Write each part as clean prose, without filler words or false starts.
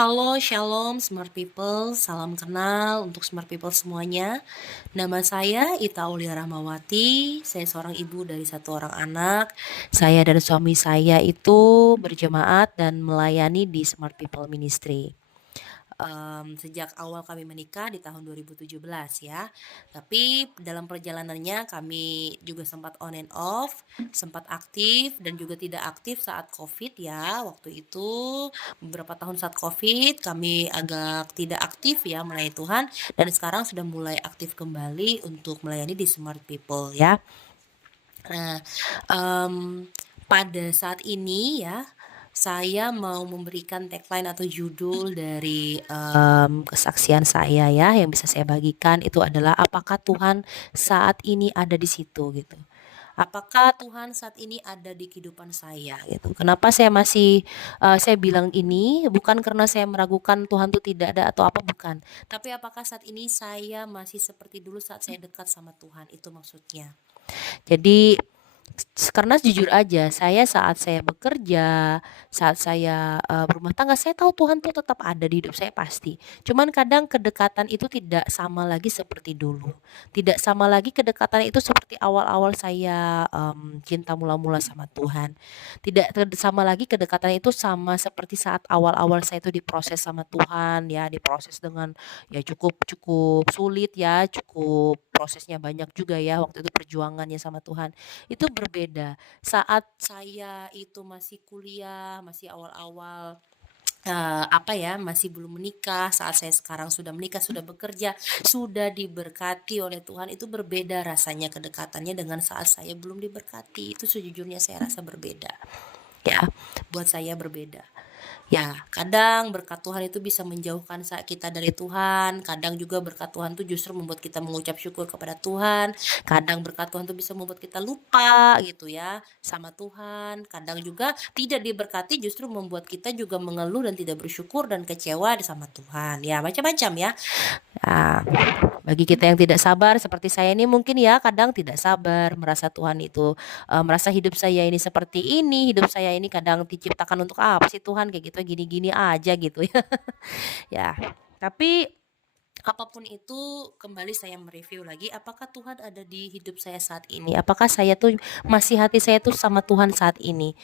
Halo, shalom smart people, salam kenal untuk smart people semuanya. Nama saya Ita Aulia Rahmawati, saya seorang ibu dari satu orang anak. Saya dan suami saya itu berjemaat dan melayani di Smart People Ministry. Sejak awal kami menikah di tahun 2017 ya. Tapi dalam perjalanannya kami juga sempat on and off, sempat aktif dan juga tidak aktif saat COVID ya. Waktu itu beberapa tahun saat COVID kami agak tidak aktif ya melayani Tuhan, dan sekarang sudah mulai aktif kembali untuk melayani di Smart People ya. Nah, pada saat ini ya, saya mau memberikan tagline atau judul dari, kesaksian saya ya, yang bisa saya bagikan itu adalah, "Apakah Tuhan saat ini ada di situ?" Gitu. Apakah Tuhan saat ini ada di kehidupan saya gitu. Kenapa saya bilang ini bukan karena saya meragukan Tuhan itu tidak ada atau apa, bukan. Tapi apakah saat ini saya masih seperti dulu saat saya dekat sama Tuhan, itu maksudnya. Jadi karena jujur aja saat saya bekerja, saat saya, berumah tangga, saya tahu Tuhan tuh tetap ada di hidup saya pasti. Cuman kadang kedekatan itu tidak sama lagi seperti dulu. Tidak sama lagi kedekatan itu seperti awal-awal saya, cinta mula-mula sama Tuhan. Tidak sama lagi kedekatan itu sama seperti saat awal-awal saya itu diproses sama Tuhan ya, diproses dengan ya cukup cukup sulit ya, cukup prosesnya banyak juga ya waktu itu perjuangannya sama Tuhan. Itu berbeda. Saat saya itu masih kuliah, masih awal-awal, masih belum menikah, saat saya sekarang sudah menikah, sudah bekerja, sudah diberkati oleh Tuhan, itu berbeda rasanya kedekatannya dengan saat saya belum diberkati. Itu sejujurnya saya rasa berbeda. Ya, buat saya berbeda. Ya, kadang berkat Tuhan itu bisa menjauhkan kita dari Tuhan, kadang juga berkat Tuhan tuh justru membuat kita mengucap syukur kepada Tuhan, kadang berkat Tuhan tuh bisa membuat kita lupa gitu ya sama Tuhan, kadang juga tidak diberkati justru membuat kita juga mengeluh dan tidak bersyukur dan kecewa sama Tuhan. Ya, macam-macam ya. Nah, bagi kita yang tidak sabar seperti saya ini mungkin ya kadang tidak sabar, merasa Tuhan itu, merasa hidup saya ini seperti ini, hidup saya ini kadang diciptakan untuk apa sih Tuhan, kayak gitu, gini-gini aja gitu ya. Ya, tapi apapun itu, kembali saya mereview lagi, apakah Tuhan ada di hidup saya saat ini? Apakah hati saya tuh sama Tuhan saat ini?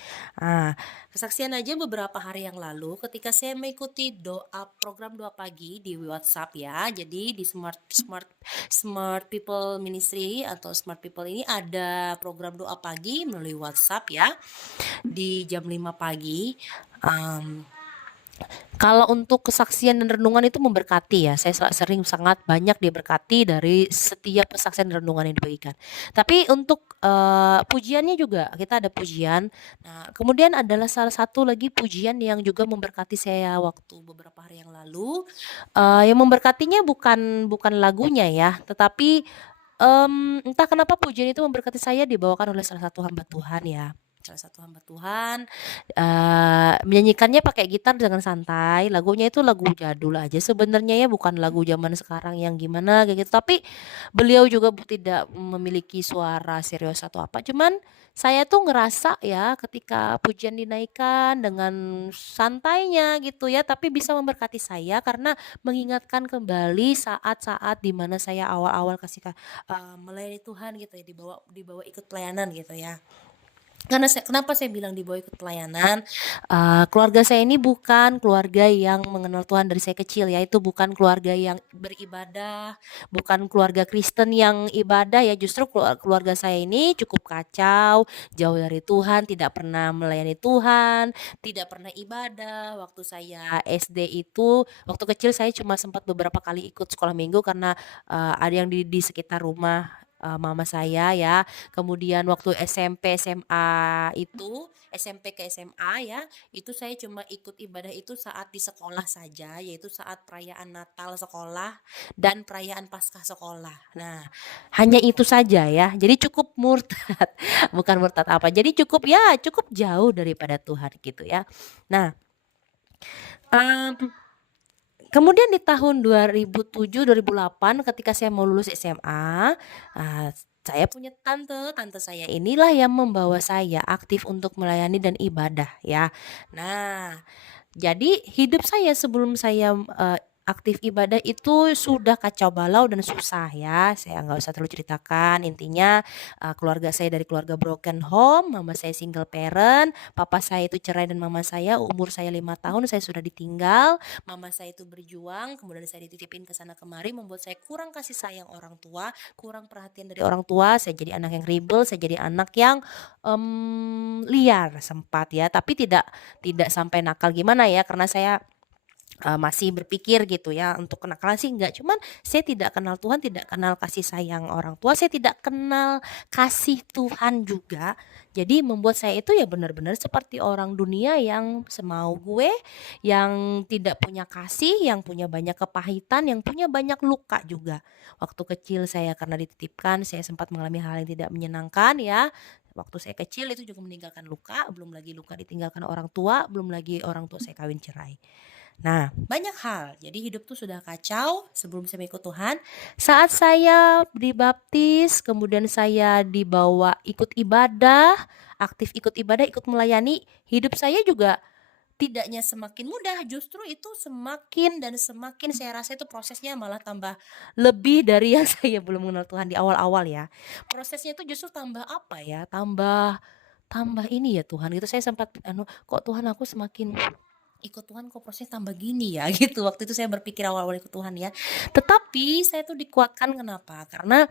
Kesaksian aja beberapa hari yang lalu ketika saya mengikuti program doa pagi di WhatsApp ya. Jadi di Smart Smart Smart People Ministry atau Smart People ini ada program doa pagi melalui WhatsApp ya di jam 5 pagi. Kalau untuk kesaksian dan renungan itu memberkati ya, saya sering sangat banyak diberkati dari setiap kesaksian dan renungan yang dibagikan. Tapi untuk, pujiannya juga, kita ada pujian. Nah, kemudian adalah salah satu lagi pujian yang juga memberkati saya waktu beberapa hari yang lalu, yang memberkatinya bukan lagunya ya, tetapi, entah kenapa pujian itu memberkati saya dibawakan oleh salah satu hamba Tuhan ya. Salah satu hamba Tuhan, menyanyikannya pakai gitar dengan santai, lagunya itu lagu jadul aja sebenarnya ya, bukan lagu zaman sekarang yang gimana kayak gitu, tapi beliau juga tidak memiliki suara serius atau apa, cuman saya tuh ngerasa ya ketika pujian dinaikkan dengan santainya gitu ya, tapi bisa memberkati saya karena mengingatkan kembali saat-saat di mana saya awal-awal melayani Tuhan gitu ya, dibawa ikut pelayanan gitu ya. Kenapa saya bilang dibawa ikut pelayanan, keluarga saya ini bukan keluarga yang mengenal Tuhan dari saya kecil ya, itu bukan keluarga yang beribadah, bukan keluarga Kristen yang ibadah ya, justru keluarga saya ini cukup kacau, jauh dari Tuhan, tidak pernah melayani Tuhan, tidak pernah ibadah. Waktu saya SD itu, waktu kecil saya cuma sempat beberapa kali ikut sekolah minggu karena, ada yang di sekitar rumah, mama saya ya. Kemudian waktu SMP, SMA itu, SMP ke SMA ya, itu saya cuma ikut ibadah itu saat di sekolah saja, yaitu saat perayaan Natal sekolah dan perayaan Paskah sekolah. Nah, hanya itu saja ya. Jadi cukup murtad, bukan murtad apa. Jadi cukup jauh daripada Tuhan gitu ya. Nah, mmm kemudian di tahun 2007, 2008 ketika saya mau lulus SMA, saya punya tante. Tante saya inilah yang membawa saya aktif untuk melayani dan ibadah ya. Nah, Jadi hidup saya sebelum saya, aktif ibadah itu sudah kacau balau dan susah ya, saya nggak usah terlalu ceritakan. Intinya, keluarga saya dari keluarga broken home, mama saya single parent, papa saya itu cerai dan mama saya umur saya 5 tahun saya sudah ditinggal, mama saya itu berjuang, kemudian saya dititipin ke sana kemari, membuat saya kurang kasih sayang orang tua, kurang perhatian dari orang tua, saya jadi anak yang rebel, saya jadi anak yang, liar sempat ya, tapi tidak sampai nakal gimana ya, karena saya, masih berpikir gitu ya untuk kenakalan sih enggak, cuman saya tidak kenal Tuhan, tidak kenal kasih sayang orang tua, saya tidak kenal kasih Tuhan juga. Jadi membuat saya itu ya benar-benar seperti orang dunia yang semau gue, yang tidak punya kasih, yang punya banyak kepahitan, yang punya banyak luka juga. Waktu kecil saya karena dititipkan, saya sempat mengalami hal yang tidak menyenangkan ya. Waktu saya kecil itu juga meninggalkan luka, belum lagi luka ditinggalkan orang tua, belum lagi orang tua saya kawin cerai. Nah, banyak hal. Jadi hidup tuh sudah kacau sebelum saya ikut Tuhan. Saat saya dibaptis, kemudian saya dibawa ikut ibadah, aktif ikut ibadah, ikut melayani, hidup saya juga tidaknya semakin mudah, justru itu semakin dan semakin saya rasa itu prosesnya malah tambah lebih dari yang saya belum mengenal Tuhan di awal-awal ya. Prosesnya itu justru tambah apa ya, tambah tambah ini ya Tuhan gitu, saya sempat kok Tuhan aku semakin ikut Tuhan kok prosesnya tambah gini ya gitu, waktu itu saya berpikir awal-awal ikut Tuhan ya. Tetapi saya tuh dikuatkan kenapa, karena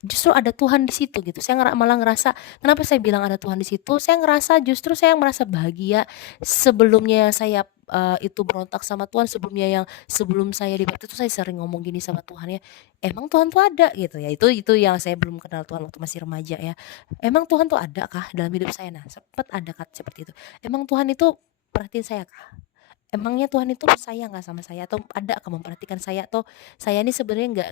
justru ada Tuhan di situ gitu, saya malah ngerasa kenapa saya bilang ada Tuhan di situ, saya ngerasa justru saya merasa bahagia sebelumnya saya, itu berontak sama Tuhan, sebelum saya dibaptis itu saya sering ngomong gini sama Tuhan ya, "Emang Tuhan tuh ada?" Gitu ya, itu yang saya belum kenal Tuhan waktu masih remaja ya. "Emang Tuhan tuh ada kah dalam hidup saya?" Nah, sempet ada kata seperti itu. "Emang Tuhan itu perhatiin saya kah? Emangnya Tuhan itu sayang nggak sama saya atau ada memperhatikan saya atau saya ini sebenarnya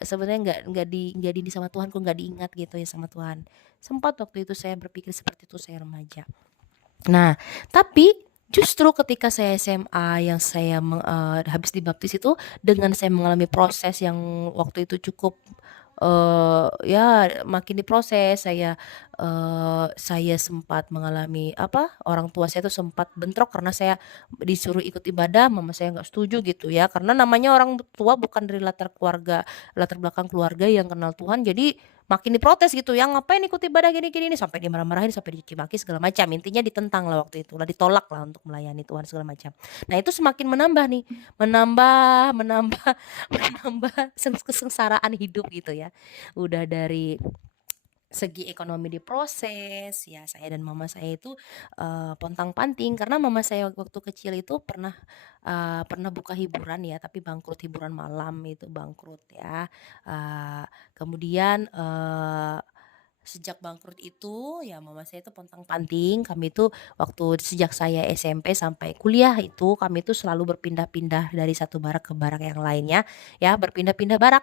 sebenarnya nggak di ini sama Tuhan kok nggak diingat gitu ya sama Tuhan." Sempat waktu itu saya berpikir seperti itu saya remaja. Nah, tapi justru ketika saya SMA yang saya habis dibaptis itu dengan saya mengalami proses yang waktu itu cukup, ya makin diproses saya sempat mengalami apa, orang tua saya tuh sempat bentrok karena saya disuruh ikut ibadah, mama saya nggak setuju gitu ya, karena namanya orang tua bukan dari latar belakang keluarga yang kenal Tuhan, jadi makin diprotes gitu ya, "Ngapain ikut ibadah gini gini nih," sampai dimarah-marahin, sampai dicaci maki segala macam, intinya ditentang lah waktu itu lah, ditolak lah untuk melayani Tuhan segala macam. Nah itu semakin menambah nih, menambah menambah menambah kesengsaraan hidup gitu ya. Udah dari segi ekonomi diproses, ya saya dan mama saya itu, pontang-panting karena mama saya waktu kecil itu pernah buka hiburan ya, tapi bangkrut hiburan malam itu bangkrut ya, kemudian, sejak bangkrut itu ya mama saya itu pontang-panting, kami itu waktu sejak saya SMP sampai kuliah itu kami itu selalu berpindah-pindah dari satu barak ke barak yang lainnya, ya berpindah-pindah barak.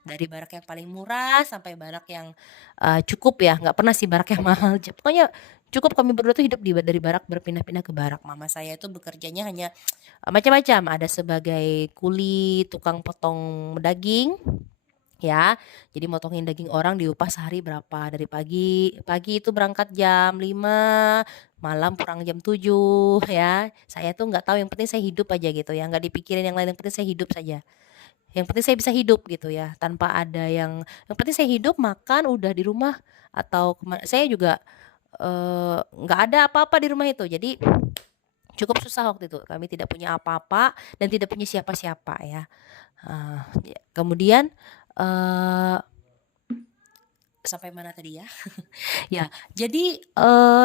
Dari barak yang paling murah sampai barak yang, cukup ya, nggak pernah sih barak yang mahal, pokoknya cukup kami berdua tuh hidup dari barak berpindah-pindah ke barak. Mama saya itu bekerjanya hanya, macam-macam, ada sebagai kuli tukang potong daging, ya. Jadi motongin daging orang diupah sehari berapa, dari pagi pagi itu berangkat jam 5 malam pulang jam 7 ya. Saya tuh nggak tahu, yang penting saya hidup aja gitu ya, nggak dipikirin yang lain, yang penting saya hidup saja. Yang penting saya bisa hidup gitu ya, tanpa ada yang penting saya hidup, makan, udah di rumah atau saya juga, nggak ada apa-apa di rumah itu. Jadi cukup susah waktu itu, kami tidak punya apa-apa dan tidak punya siapa-siapa ya. Kemudian, eee, sampai mana tadi ya? Ya, jadi,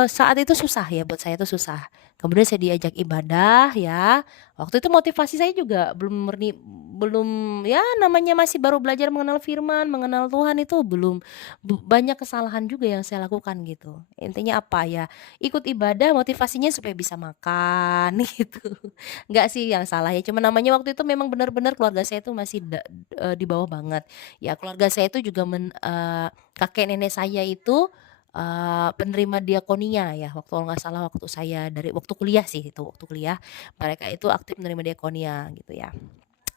saat itu susah ya, buat saya itu susah. Kemudian saya diajak ibadah ya, waktu itu motivasi saya juga belum ya namanya masih baru belajar mengenal firman, mengenal Tuhan itu belum banyak kesalahan juga yang saya lakukan gitu. Intinya apa ya, ikut ibadah motivasinya supaya bisa makan gitu. Enggak sih yang salah ya, cuma namanya waktu itu memang benar-benar keluarga saya itu masih di bawah banget. Ya keluarga saya itu juga kakek nenek saya itu, penerima diakonia ya, waktu kalau nggak salah waktu saya dari waktu kuliah sih itu, waktu kuliah, mereka itu aktif menerima diakonia gitu ya.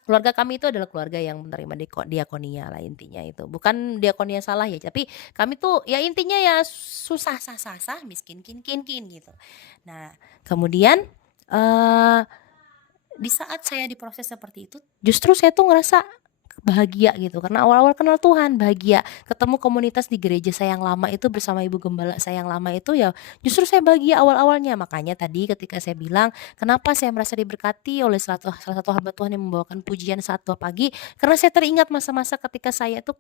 Keluarga kami itu adalah keluarga yang menerima diakonia lah intinya itu, bukan diakonia salah ya, tapi kami tuh ya intinya ya susah sah-sah-sah, miskin kin kin kin gitu. Nah kemudian, eee, di saat saya diproses seperti itu, justru saya tuh ngerasa bahagia gitu, karena awal-awal kenal Tuhan, bahagia. Ketemu komunitas di gereja saya yang lama itu bersama ibu gembala saya yang lama itu ya, justru saya bahagia awal-awalnya. Makanya tadi ketika saya bilang, kenapa saya merasa diberkati oleh salah satu hamba Tuhan yang membawakan pujian saat doa pagi, karena saya teringat masa-masa ketika saya tuh,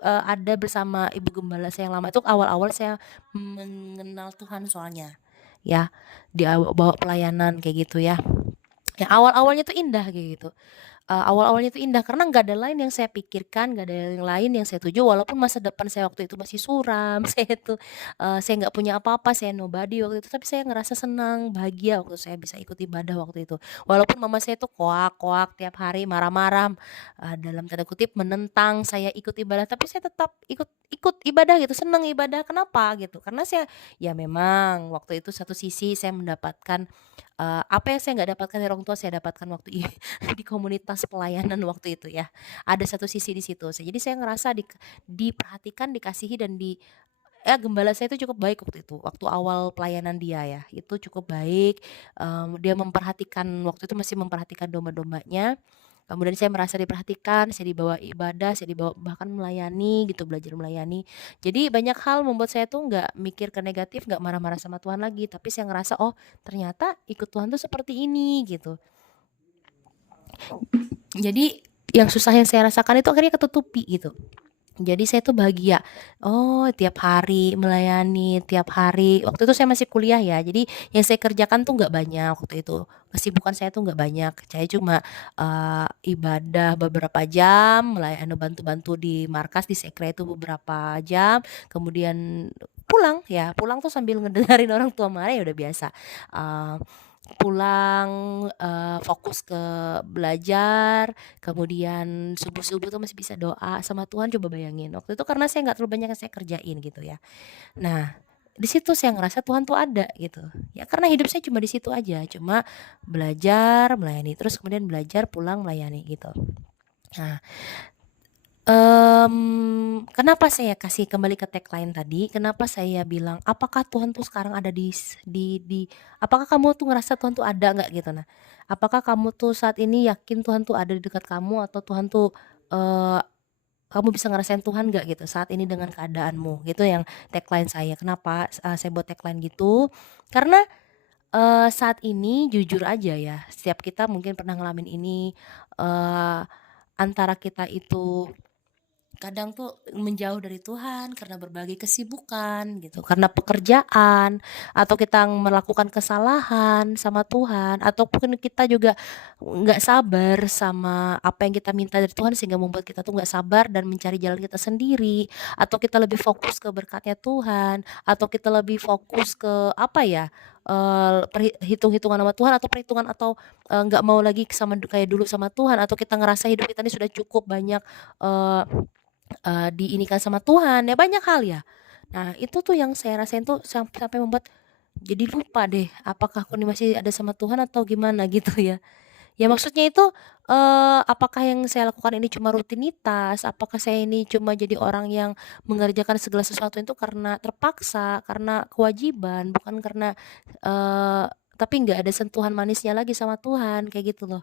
ada bersama ibu gembala saya yang lama itu awal-awal saya mengenal Tuhan soalnya, ya, di bawa pelayanan kayak gitu ya. Ya awal-awalnya tuh indah kayak gitu. Awal-awalnya itu indah karena nggak ada lain yang saya pikirkan, nggak ada yang lain yang saya tuju walaupun masa depan saya waktu itu masih suram, saya nggak punya apa-apa, saya nobody waktu itu, tapi saya ngerasa senang, bahagia waktu saya bisa ikut ibadah waktu itu. Walaupun mama saya tuh koak-koak tiap hari, marah-marah, dalam tanda kutip menentang saya ikut ibadah, tapi saya tetap ikut ikut ibadah gitu, senang ibadah. Kenapa gitu? Karena saya ya memang waktu itu satu sisi saya mendapatkan, apa yang saya nggak dapatkan dari orang tua, saya dapatkan waktu di komunitas pelayanan waktu itu ya. Ada satu sisi di situ. Jadi saya ngerasa diperhatikan, dikasihi dan gembala saya itu cukup baik waktu itu. Waktu awal pelayanan dia ya, itu cukup baik. Dia memperhatikan waktu itu masih memperhatikan domba-dombanya. Kemudian saya merasa diperhatikan, saya dibawa ibadah, saya dibawa bahkan melayani gitu, belajar melayani. Jadi banyak hal membuat saya tuh nggak mikir ke negatif, nggak marah-marah sama Tuhan lagi, tapi saya ngerasa, "Oh, ternyata ikut Tuhan tuh seperti ini," gitu. Jadi yang susah yang saya rasakan itu akhirnya ketutupi gitu. Jadi saya tuh bahagia, oh tiap hari melayani, tiap hari waktu itu saya masih kuliah ya, jadi yang saya kerjakan tuh nggak banyak waktu itu, kesibukan saya tuh nggak banyak, saya cuma, ibadah beberapa jam, melayani bantu-bantu di markas, di sekre itu beberapa jam, kemudian pulang ya, pulang tuh sambil ngedengerin orang tua marah ya udah biasa, eee, pulang, fokus ke belajar. Kemudian subuh-subuh tuh masih bisa doa sama Tuhan, coba bayangin. Waktu itu karena saya nggak terlalu banyak yang saya kerjain gitu ya. Nah, di situ saya ngerasa Tuhan tuh ada gitu. Ya karena hidup saya cuma di situ aja, cuma belajar, melayani, terus kemudian belajar, pulang, melayani gitu. Nah, kenapa saya kasih kembali ke tagline tadi, kenapa saya bilang, "Apakah Tuhan tuh sekarang ada apakah kamu tuh ngerasa Tuhan tuh ada nggak?" Gitu. Nah, apakah kamu tuh saat ini yakin Tuhan tuh ada di dekat kamu atau Tuhan tuh, eee, kamu bisa ngerasain Tuhan nggak gitu saat ini dengan keadaanmu? Gitu yang tagline saya. Kenapa, saya buat tagline gitu, karena, saat ini jujur aja ya, setiap kita mungkin pernah ngalamin ini, eee, antara kita itu kadang tuh menjauh dari Tuhan karena berbagai kesibukan gitu, karena pekerjaan, atau kita melakukan kesalahan sama Tuhan, ataupun kita juga nggak sabar sama apa yang kita minta dari Tuhan sehingga membuat kita tuh nggak sabar dan mencari jalan kita sendiri, atau kita lebih fokus ke berkatnya Tuhan, atau kita lebih fokus ke apa ya, hitung-hitungan sama Tuhan atau perhitungan atau, nggak mau lagi sama kayak dulu sama Tuhan, atau kita ngerasa hidup kita ini sudah cukup banyak, eee diinikan sama Tuhan, ya banyak hal ya. Nah itu tuh yang saya rasain tuh sampai membuat jadi lupa deh apakah aku nih masih ada sama Tuhan atau gimana gitu ya. Ya maksudnya itu, apakah yang saya lakukan ini cuma rutinitas, apakah saya ini cuma jadi orang yang mengerjakan segala sesuatu itu karena terpaksa, karena kewajiban, bukan karena, eee, tapi nggak ada sentuhan manisnya lagi sama Tuhan, kayak gitu loh.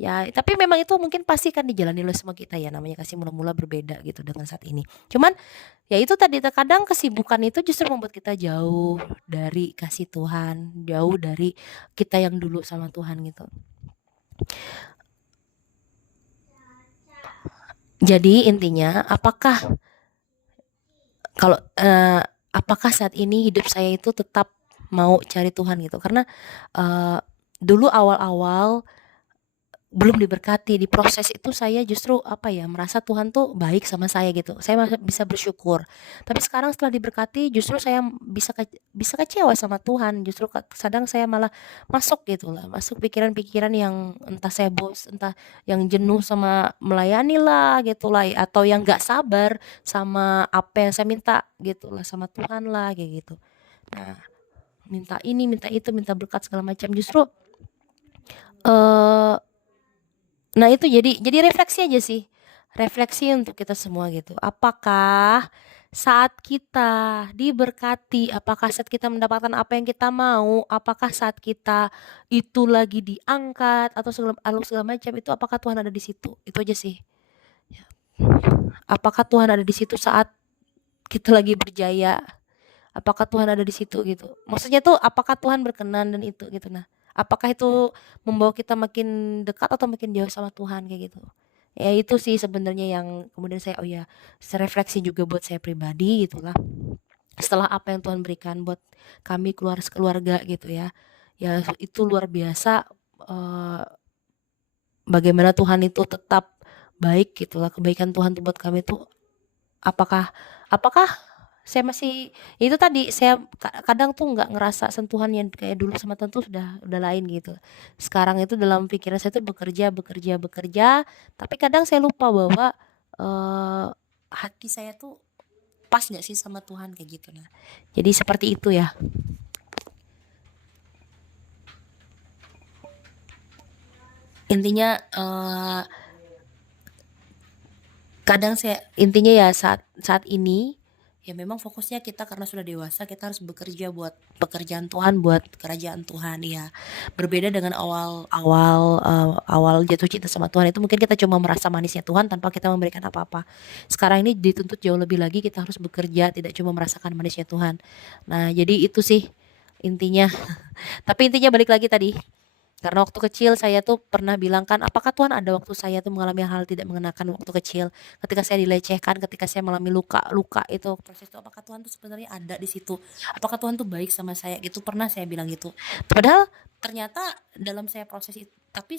Ya, tapi memang itu mungkin pasti kan dijalani oleh semua kita ya, namanya kasih mula-mula berbeda gitu dengan saat ini. Cuman, ya itu tadi terkadang kesibukan itu justru membuat kita jauh dari kasih Tuhan, jauh dari kita yang dulu sama Tuhan gitu. Jadi intinya kalau, apakah saat ini hidup saya itu tetap mau cari Tuhan gitu? Karena, eee, dulu awal-awal belum diberkati, di proses itu saya justru apa ya, merasa Tuhan tuh baik sama saya gitu, saya bisa bersyukur. Tapi sekarang setelah diberkati justru saya bisa kecewa sama Tuhan, justru kadang saya malah masuk gitu lah, masuk pikiran-pikiran yang entah saya entah yang jenuh sama melayani lah gitu lah, atau yang nggak sabar sama apa yang saya minta gitu lah sama Tuhan lah, kayak gitu. Nah, minta ini, minta itu, minta berkat segala macam, justru, eee nah itu jadi refleksi aja sih, refleksi untuk kita semua gitu. Apakah saat kita diberkati, apakah saat kita mendapatkan apa yang kita mau, apakah saat kita itu lagi diangkat atau segala macam itu apakah Tuhan ada di situ? Itu aja sih. Apakah Tuhan ada di situ saat kita lagi berjaya? Apakah Tuhan ada di situ gitu? Maksudnya tuh apakah Tuhan berkenan dan itu gitu nah. Apakah itu membawa kita makin dekat atau makin jauh sama Tuhan kayak gitu. Ya itu sih sebenarnya yang kemudian saya oh ya, refleksi juga buat saya pribadi gitulah. Setelah apa yang Tuhan berikan buat kami keluarga gitu ya. Ya itu luar biasa eh, bagaimana Tuhan itu tetap baik gitulah. Kebaikan Tuhan tuh buat kami tuh apakah apakah saya masih ya itu tadi saya kadang tuh nggak ngerasa sentuhan yang kayak dulu sama Tuhan tuh udah lain gitu. Sekarang itu dalam pikiran saya tuh bekerja bekerja bekerja, tapi kadang saya lupa bahwa eh, hati saya tuh pas nggak sih sama Tuhan kayak gitu nah. Jadi seperti itu ya. Intinya kadang saya intinya ya saat saat ini ya memang fokusnya kita karena sudah dewasa kita harus bekerja buat pekerjaan Tuhan buat kerajaan Tuhan ya berbeda dengan awal jatuh cinta sama Tuhan itu mungkin kita cuma merasa manisnya Tuhan tanpa kita memberikan apa-apa. Sekarang ini dituntut jauh lebih lagi kita harus bekerja tidak cuma merasakan manisnya Tuhan. Nah jadi itu sih intinya. Tapi intinya balik lagi tadi karena waktu kecil saya tuh pernah bilang kan, apakah Tuhan ada waktu saya tuh mengalami hal tidak mengenakan waktu kecil, ketika saya dilecehkan, ketika saya mengalami luka-luka itu proses itu apakah Tuhan tuh sebenarnya ada di situ? Apakah Tuhan tuh baik sama saya gitu? Pernah saya bilang gitu. Padahal ternyata dalam saya proses itu tapi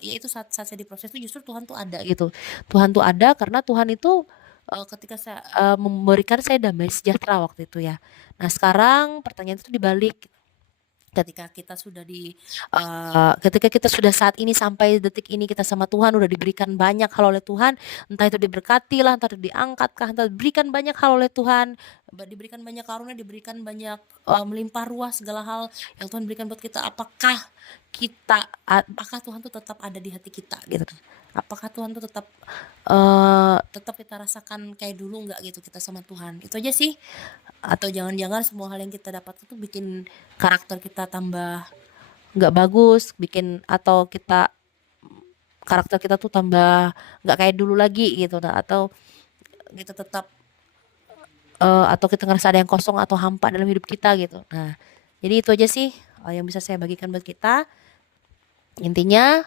ya itu saat saya diproses itu justru Tuhan tuh ada gitu. Tuhan tuh ada karena Tuhan itu ketika saya memberikan saya damai sejahtera waktu itu ya. Nah, sekarang pertanyaan itu dibalik ketika kita sudah ketika kita sudah saat ini sampai detik ini kita sama Tuhan udah diberikan banyak hal oleh Tuhan, entah itu diberkati lah, entah itu diangkat kah, entah diberikan banyak hal oleh Tuhan, diberikan banyak karunia, diberikan banyak melimpah ruah segala hal yang Tuhan berikan buat kita. Apakah Tuhan tuh tetap ada di hati kita gitu? Apakah Tuhan tuh tetap kita rasakan kayak dulu nggak gitu kita sama Tuhan? Itu aja sih. Atau jangan-jangan semua hal yang kita dapat itu bikin karakter kita tambah nggak bagus, bikin atau karakter kita tuh tambah nggak kayak dulu lagi gitu nah atau kita tetap atau kita ngerasa ada yang kosong atau hampa dalam hidup kita gitu. Nah, jadi itu aja sih yang bisa saya bagikan buat kita. Intinya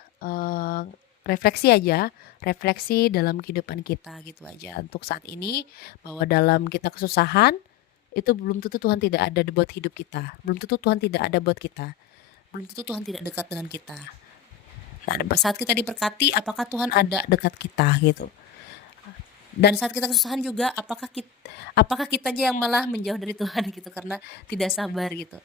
refleksi aja, refleksi dalam kehidupan kita gitu aja untuk saat ini bahwa dalam kita kesusahan itu belum tentu Tuhan tidak ada buat hidup kita. Belum tentu Tuhan tidak ada buat kita. Belum tentu Tuhan tidak dekat dengan kita. Nah, saat kita diberkati, apakah Tuhan ada dekat kita gitu? Dan saat kita kesusahan juga, apakah kita aja yang malah menjauh dari Tuhan gitu karena tidak sabar gitu.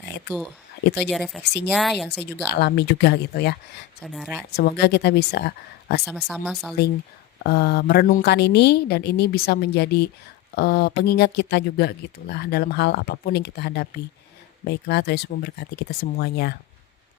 Nah, itu aja refleksinya yang saya juga alami juga gitu ya, saudara. Semoga kita bisa sama-sama saling merenungkan ini dan ini bisa menjadi pengingat kita juga gitulah dalam hal apapun yang kita hadapi. Baiklah, Tuhan Yesus memberkati kita semuanya.